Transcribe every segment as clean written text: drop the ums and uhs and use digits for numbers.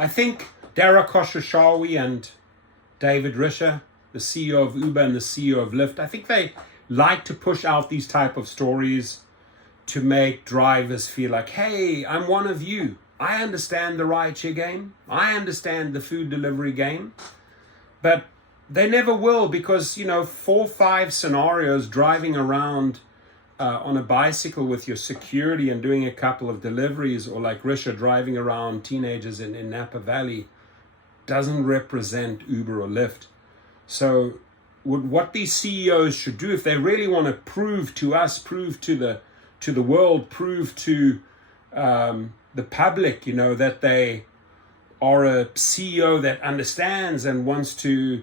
I think Dara Khosrowshahi and David Risher, the CEO of Uber and the CEO of Lyft, I think they like to push out these type of stories to make drivers feel like, hey, I'm one of you. I understand the rideshare game. I understand the food delivery game. But they never will, because, 4 or 5 scenarios driving around on a bicycle with your security and doing a couple of deliveries, or like Risha driving around teenagers in Napa Valley, doesn't represent Uber or Lyft. So what these CEOs should do, if they really want to prove to us, prove to the world, prove to the public, that they are a CEO that understands and wants to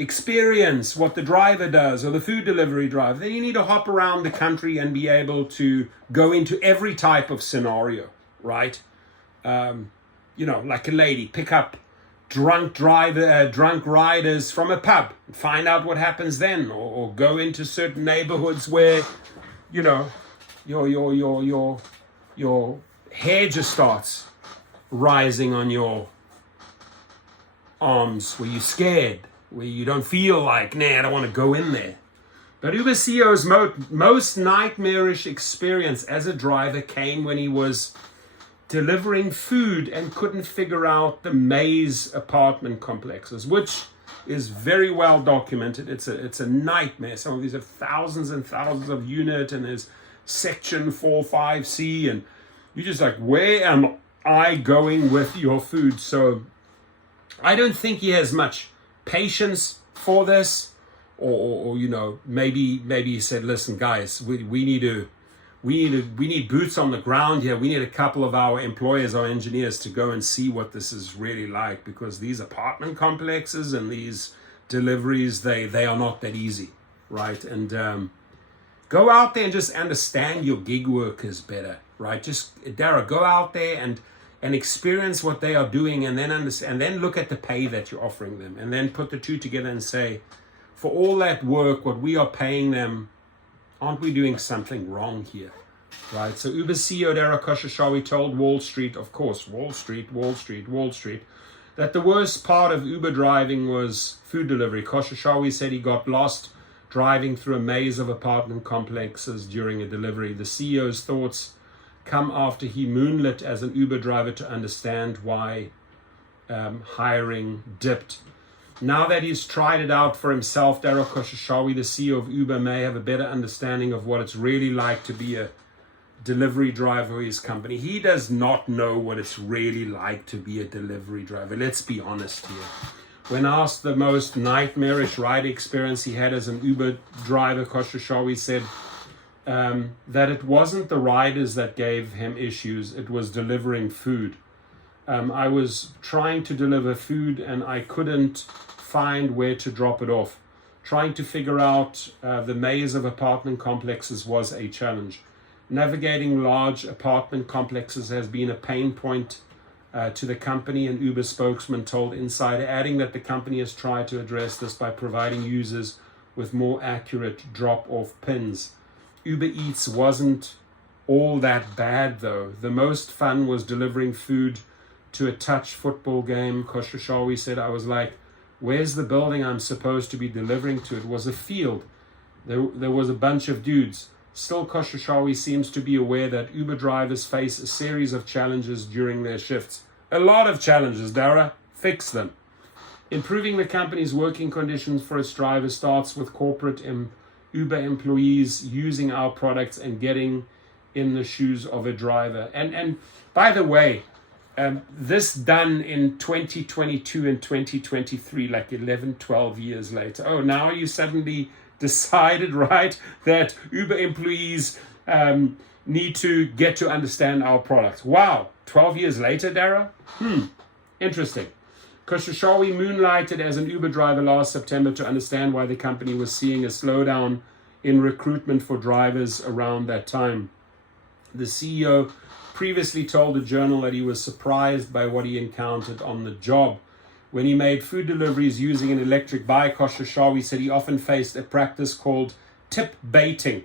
experience what the driver does, or the food delivery driver, then you need to hop around the country and be able to go into every type of scenario, right? Like a lady, pick up drunk riders from a pub and find out what happens then, or go into certain neighborhoods where, your hair just starts rising on your arms, where you're scared, where you don't feel like, I don't want to go in there. But Uber CEO's most nightmarish experience as a driver came when he was delivering food and couldn't figure out the maze apartment complexes, which is very well documented. It's a nightmare. Some of these have thousands and thousands of units, and there's section 4-5C, and you're just like, where am I going with your food? So I don't think he has much patience for this, or maybe he said, listen guys, we need boots on the ground here. We need a couple of our employers, our engineers, to go and see what this is really like, because these apartment complexes and these deliveries, they are not that easy, right? And go out there and just understand your gig workers better, right? Just, Dara, go out there and experience what they are doing, and then understand, and then look at the pay that you're offering them, and then put the two together and say, for all that work, what we are paying them, aren't we doing something wrong here, right? So Uber CEO Dara Khosrowshahi told Wall Street, of course, Wall Street, that the worst part of Uber driving was food delivery. Khosrowshahi said he got lost driving through a maze of apartment complexes during a delivery. The CEO's thoughts come after he moonlit as an Uber driver to understand why hiring dipped. Now that he's tried it out for himself, Dara Khosrowshahi, the CEO of Uber, may have a better understanding of what it's really like to be a delivery driver for his company. He does not know what it's really like to be a delivery driver. Let's be honest here. When asked the most nightmarish ride experience he had as an Uber driver, Khosrowshahi said that it wasn't the riders that gave him issues, it was delivering food. I was trying to deliver food and I couldn't find where to drop it off. Trying to figure out the maze of apartment complexes was a challenge. Navigating large apartment complexes has been a pain point to the company, an Uber spokesman told Insider, adding that the company has tried to address this by providing users with more accurate drop-off pins. Uber Eats wasn't all that bad though. The most fun was delivering food to a touch football game. Khosrowshahi said, I was like, where's the building I'm supposed to be delivering to? It was a field. There was a bunch of dudes. Still, Khosrowshahi seems to be aware that Uber drivers face a series of challenges during their shifts. A lot of challenges, Dara. Fix them. Improving the company's working conditions for its drivers starts with corporate Uber employees using our products and getting in the shoes of a driver. And by the way, this done in 2022 and 2023, like 11, 12 years later. Oh, now you suddenly decided, right, that Uber employees need to get to understand our product. Wow, 12 years later, Dara? Interesting. Khosrowshahi moonlighted as an Uber driver last September to understand why the company was seeing a slowdown in recruitment for drivers around that time. The CEO previously told the Journal that he was surprised by what he encountered on the job. When he made food deliveries using an electric bike, Khosrowshahi said he often faced a practice called tip baiting.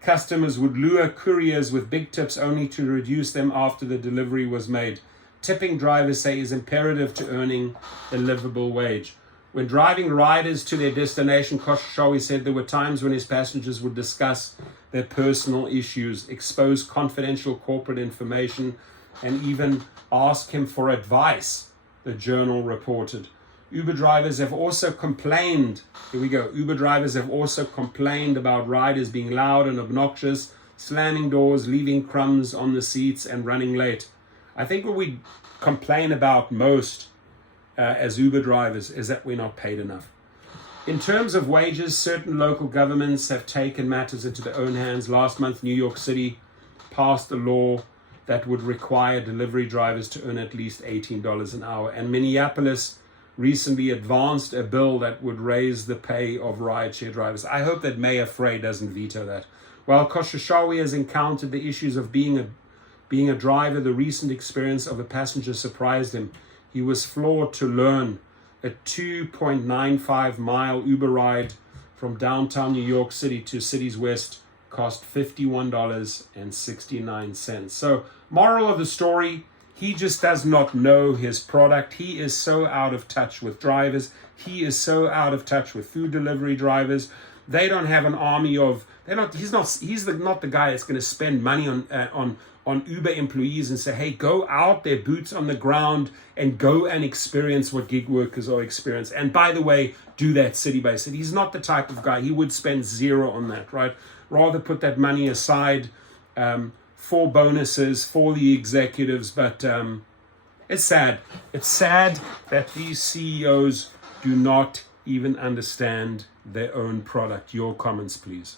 Customers would lure couriers with big tips only to reduce them after the delivery was made. tipping drivers say is imperative to earning a livable wage. When driving riders to their destination, Khosrowshahi said there were times when his passengers would discuss their personal issues, expose confidential corporate information, and even ask him for advice, the Journal reported. Uber drivers have also complained, Uber drivers have also complained about riders being loud and obnoxious, slamming doors, leaving crumbs on the seats, and running late. I think what we complain about most as Uber drivers is that we're not paid enough. In terms of wages, certain local governments have taken matters into their own hands. Last month, New York City passed a law that would require delivery drivers to earn at least $18 an hour. And Minneapolis recently advanced a bill that would raise the pay of rideshare drivers. I hope that Mayor Frey doesn't veto that. While Khosrowshahi has encountered the issues of being a driver, the recent experience of a passenger surprised him. He was floored to learn a 2.95-mile Uber ride from downtown New York City to city's west cost $51.69. So, moral of the story, he just does not know his product. He is so out of touch with drivers. He is so out of touch with food delivery drivers. They don't have an army of. He's not the guy that's going to spend money on Uber employees and say, hey, go out there, boots on the ground, and go and experience what gig workers are experiencing. And by the way, do that city by city. He's not the type of guy. He would spend zero on that, right? Rather put that money aside for bonuses, for the executives. But it's sad. It's sad that these CEOs do not even understand their own product. Your comments, please.